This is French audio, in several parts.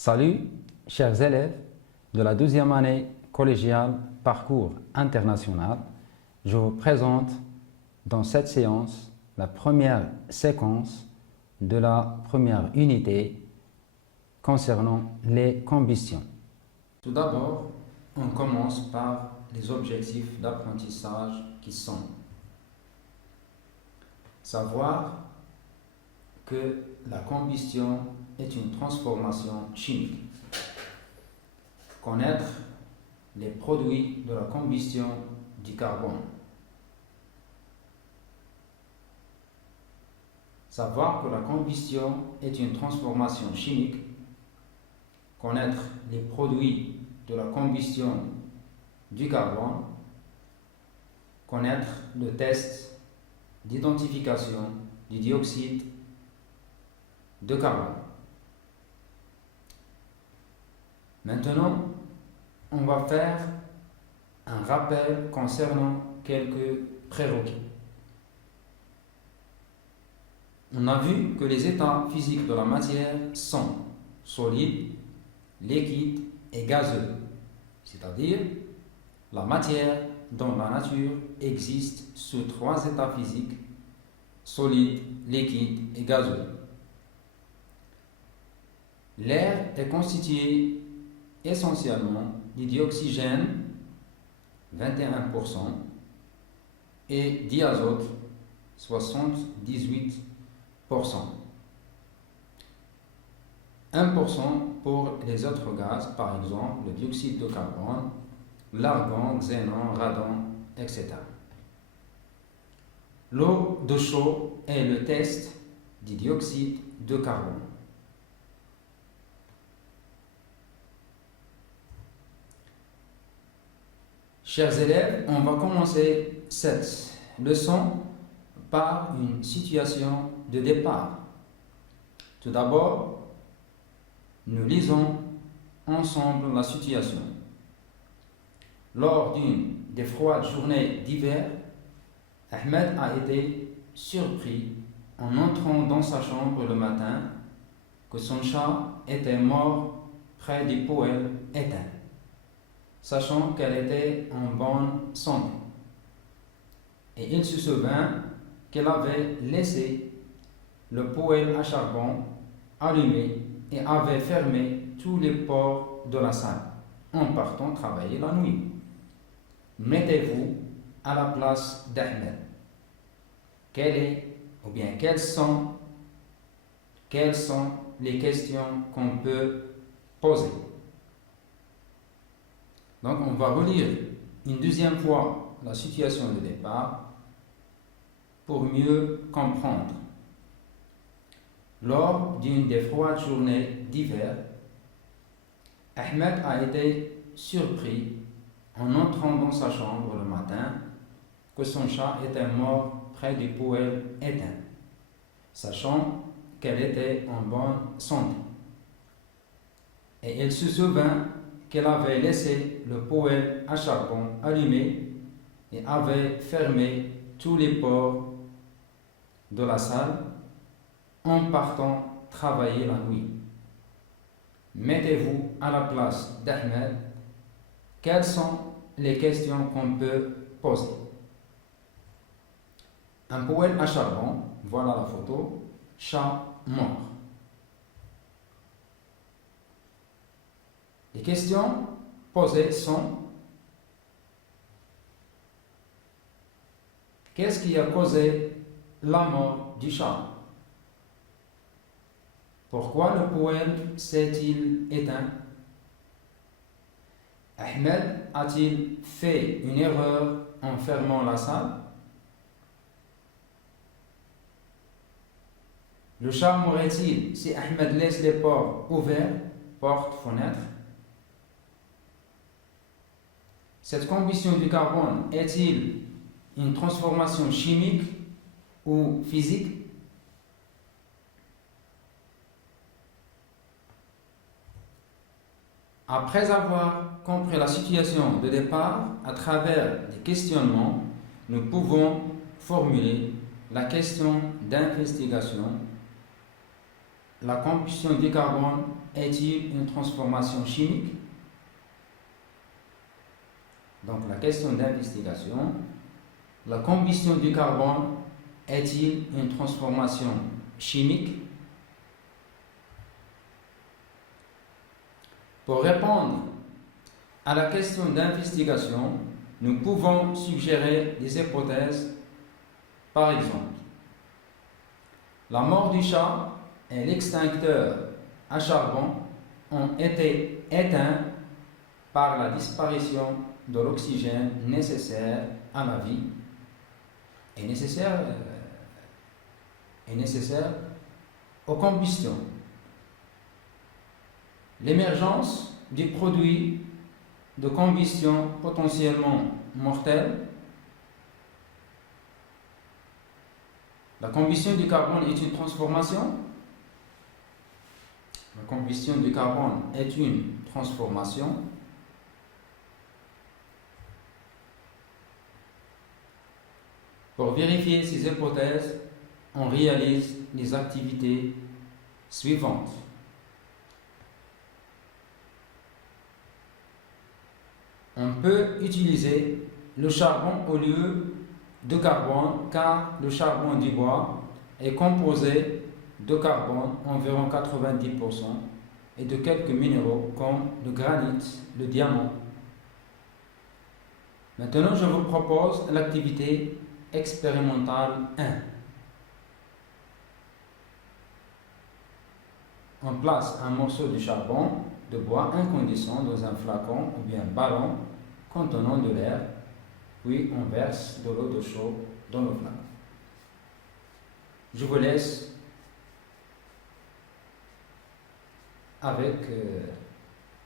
Salut, chers élèves de la 12e année collégiale Parcours International. Je vous présente dans cette séance la première séquence de la première unité concernant les combustions. Tout d'abord, on commence par les objectifs d'apprentissage qui sont savoir que la combustion est une transformation chimique. Connaître les produits de la combustion du carbone. Savoir que la combustion est une transformation chimique. Connaître les produits de la combustion du carbone. Connaître le test d'identification du dioxyde de carbone. Maintenant, on va faire un rappel concernant quelques prérequis. On a vu que les états physiques de la matière sont solides, liquides et gazeux, c'est-à-dire la matière dans la nature existe sous trois états physiques, solide, liquide et gazeux. L'air est constitué essentiellement d'oxygène, 21%, et d'azote, 78%. 1% pour les autres gaz, par exemple le dioxyde de carbone, l'argon, xénon, radon, etc. L'eau de chaud est le test du dioxyde de carbone. Chers élèves, on va commencer cette leçon par une situation de départ. Tout d'abord, nous lisons ensemble la situation. Lors d'une des froides journées d'hiver, Ahmed a été surpris en entrant dans sa chambre le matin que son chat était mort près du poêle éteint, sachant qu'elle était en bonne santé. Et il se souvint qu'elle avait laissé le poêle à charbon allumé et avait fermé tous les ports de la salle en partant travailler la nuit. Mettez-vous à la place d'Ahmed. Quelles sont les questions qu'on peut poser? Donc, on va relire une deuxième fois la situation de départ pour mieux comprendre. Lors d'une des froides journées d'hiver, Ahmed a été surpris en entrant dans sa chambre le matin que son chat était mort près du poêle éteint, sachant qu'elle était en bonne santé. Et il se souvint qu'elle avait laissé le poêle à charbon allumé et avait fermé tous les ports de la salle en partant travailler la nuit. Mettez-vous à la place d'Ahmed. Quelles sont les questions qu'on peut poser? Un poêle à charbon, voilà la photo, chat mort. Les questions posées sont: qu'est-ce qui a causé la mort du chat? Pourquoi le poêle s'est-il éteint? Ahmed a-t-il fait une erreur en fermant la salle? Le chat mourrait-il si Ahmed laisse les portes ouverts, portes, fenêtres? Cette combustion du carbone est-il une transformation chimique ou physique? Après avoir compris la situation de départ à travers des questionnements, nous pouvons formuler la question d'investigation la combustion du carbone est-il une transformation chimique? Donc la question d'investigation, la combustion du carbone est-il une transformation chimique? Pour répondre à la question d'investigation, nous pouvons suggérer des hypothèses. Par exemple, la mort du chat et l'extincteur à charbon ont été éteints par la disparition de l'oxygène nécessaire à la vie et nécessaire aux combustions. L'émergence du produit de combustion potentiellement mortel. La combustion du carbone est une transformation. La combustion du carbone est une transformation. Pour vérifier ces hypothèses, on réalise les activités suivantes. On peut utiliser le charbon au lieu de carbone car le charbon du bois est composé de carbone environ 90% et de quelques minéraux comme le granit, le diamant. Maintenant, je vous propose l'activité expérimentale 1. On place un morceau de charbon de bois incandescent dans un flacon ou bien ballon contenant de l'air, puis on verse de l'eau de chaud dans le flacon. Je vous laisse avec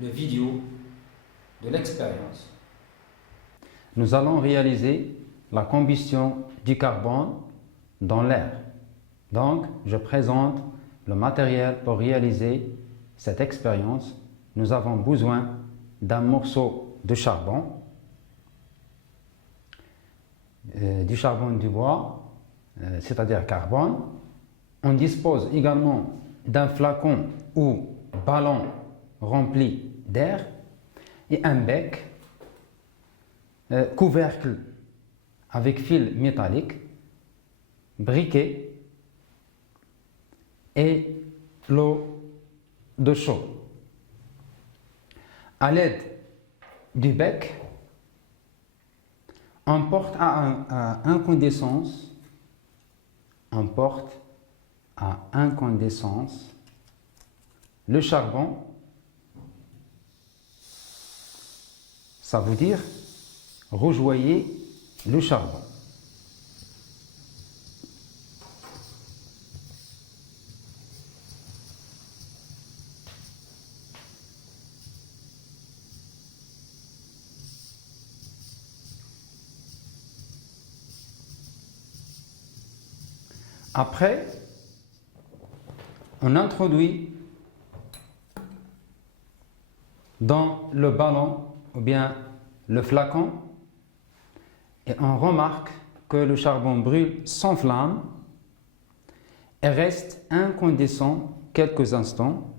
le vidéo de l'expérience. Nous allons réaliser la combustion du carbone dans l'air. Donc, je présente le matériel pour réaliser cette expérience. Nous avons besoin d'un morceau de charbon, du charbon du bois, c'est-à-dire carbone. On dispose également d'un flacon ou ballon rempli d'air et un bec, couvercle avec fil métallique, briquet et l'eau de chaud. À l'aide du bec, on porte à incandescence le charbon, ça veut dire rougeoyer le charbon. Après, on introduit dans le ballon ou bien le flacon et on remarque que le charbon brûle sans flamme et reste incandescent quelques instants,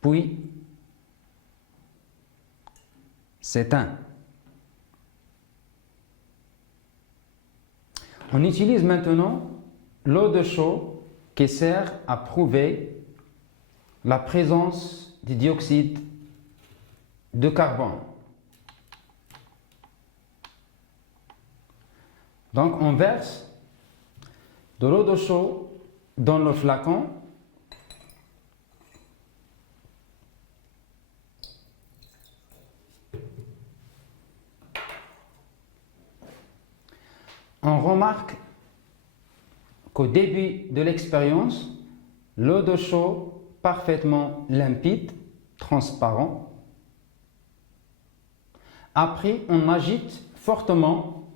puis s'éteint. On utilise maintenant l'eau de chaud qui sert à prouver la présence du dioxyde de carbone. Donc on verse de l'eau de chaud dans le flacon. On remarque qu'au début de l'expérience, l'eau de chaud parfaitement limpide, transparent. Après, on agite fortement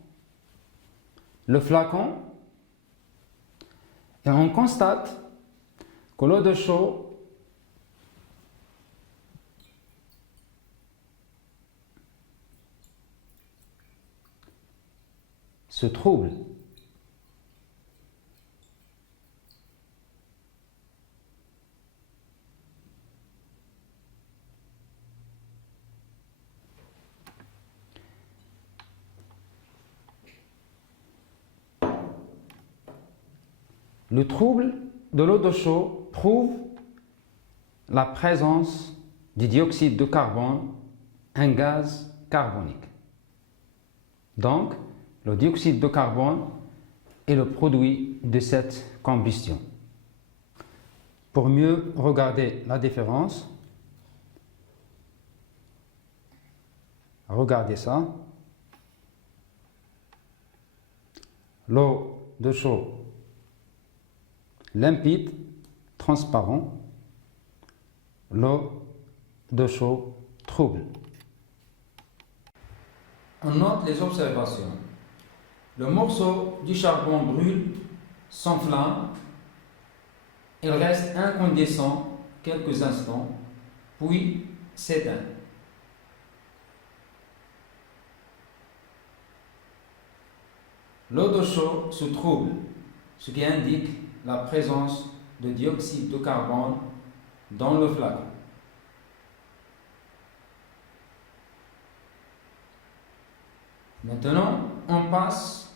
le flacon et on constate que l'eau de chaud se trouble. Le trouble de l'eau de chaud prouve la présence du dioxyde de carbone, un gaz carbonique. Donc, le dioxyde de carbone est le produit de cette combustion. Pour mieux regarder la différence, regardez ça. L'eau de chaud limpide, transparent. L'eau de chaud trouble. On note les observations. Le morceau du charbon brûle, s'enflamme, il reste incandescent quelques instants, puis s'éteint. L'eau de chaud se trouble, ce qui indique la présence de dioxyde de carbone dans le flacon. Maintenant, on passe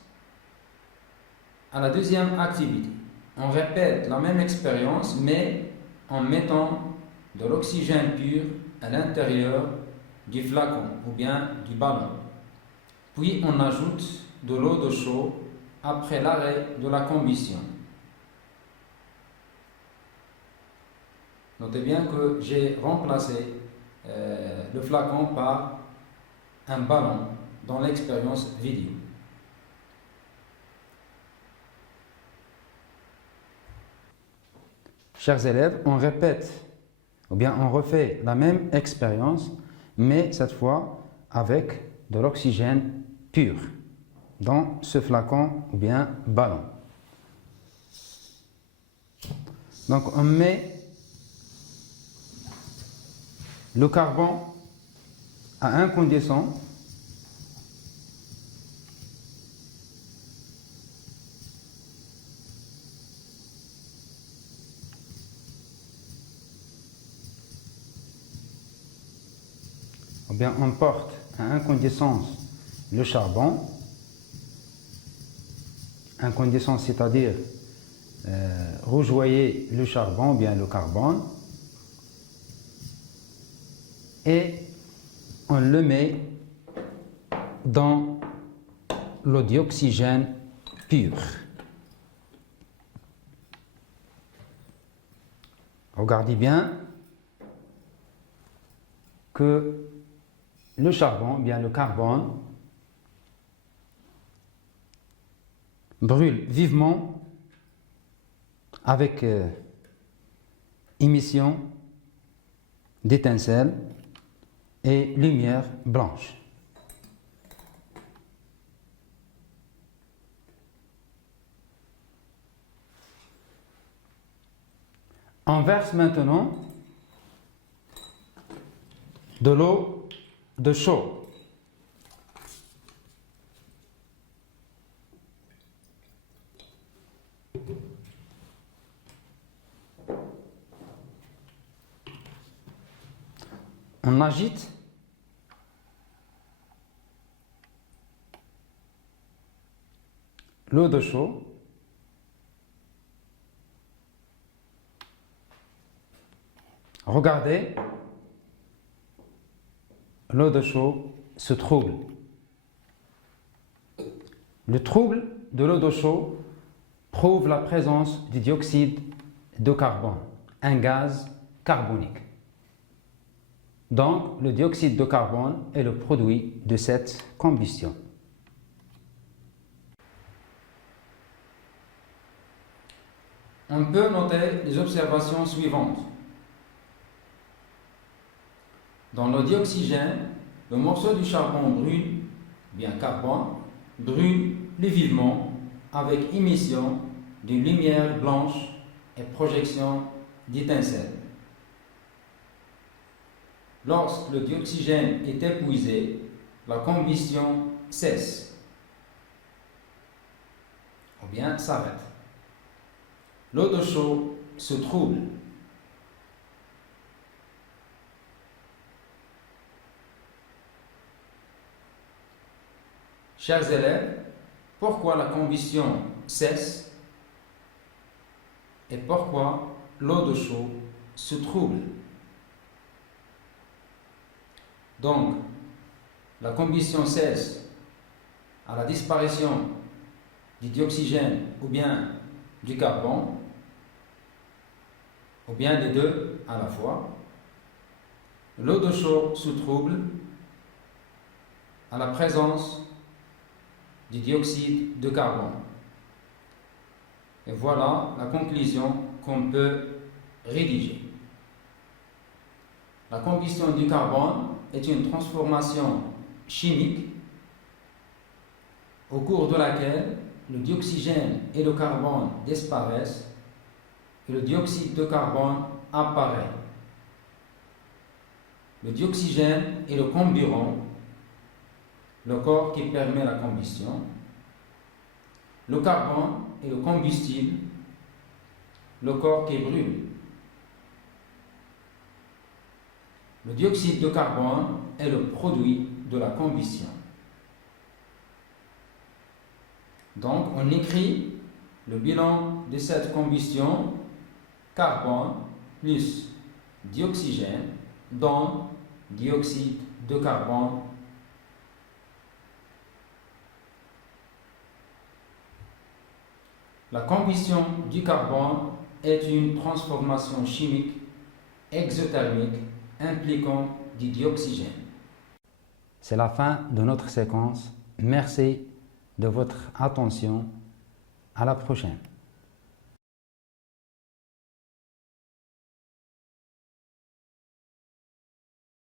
à la deuxième activité. On répète la même expérience, mais en mettant de l'oxygène pur à l'intérieur du flacon ou bien du ballon. Puis on ajoute de l'eau de chaud après l'arrêt de la combustion. Notez bien que j'ai remplacé le flacon par un ballon dans l'expérience vidéo. Chers élèves, on répète ou bien on refait la même expérience, mais cette fois avec de l'oxygène pur dans ce flacon ou bien ballon. Donc on met le carbone à incandescent. Ou bien on porte à incandescence le charbon. Incandescence, c'est-à-dire rougeoyer le charbon, ou bien le carbone. Et on le met dans l'eau d'oxygène pur. Regardez bien que le charbon, bien le carbone, brûle vivement avec émission d'étincelles et lumière blanche. On verse maintenant de l'eau de chaud. On agite l'eau de chaud. Regardez, l'eau de chaud se trouble. Le trouble de l'eau de chaud prouve la présence du dioxyde de carbone, un gaz carbonique. Donc, le dioxyde de carbone est le produit de cette combustion. On peut noter les observations suivantes. Dans l'eau d'oxygène, le morceau du charbon brûle, bien carbone, brûle plus vivement avec émission d'une lumière blanche et projection d'étincelles. Lorsque le dioxygène est épuisé, la combustion cesse ou bien s'arrête. L'eau de chaud se trouble. Chers élèves, pourquoi la combustion cesse? et pourquoi l'eau de chaud se trouble. Donc, la combustion cesse à la disparition du dioxygène ou bien du carbone, ou bien des deux à la fois. L'eau de chaud se trouble à la présence du dioxyde de carbone. Et voilà la conclusion qu'on peut rédiger. La combustion du carbone est une transformation chimique au cours de laquelle le dioxygène et le carbone disparaissent et le dioxyde de carbone apparaît. Le dioxygène est le comburant, le corps qui permet la combustion. Le carbone est le combustible, le corps qui brûle. Le dioxyde de carbone est le produit de la combustion. Donc, on écrit le bilan de cette combustion: carbone plus dioxygène donne dioxyde de carbone. La combustion du carbone est une transformation chimique exothermique impliquant du dioxygène. C'est la fin de notre séquence. Merci de votre attention. À la prochaine.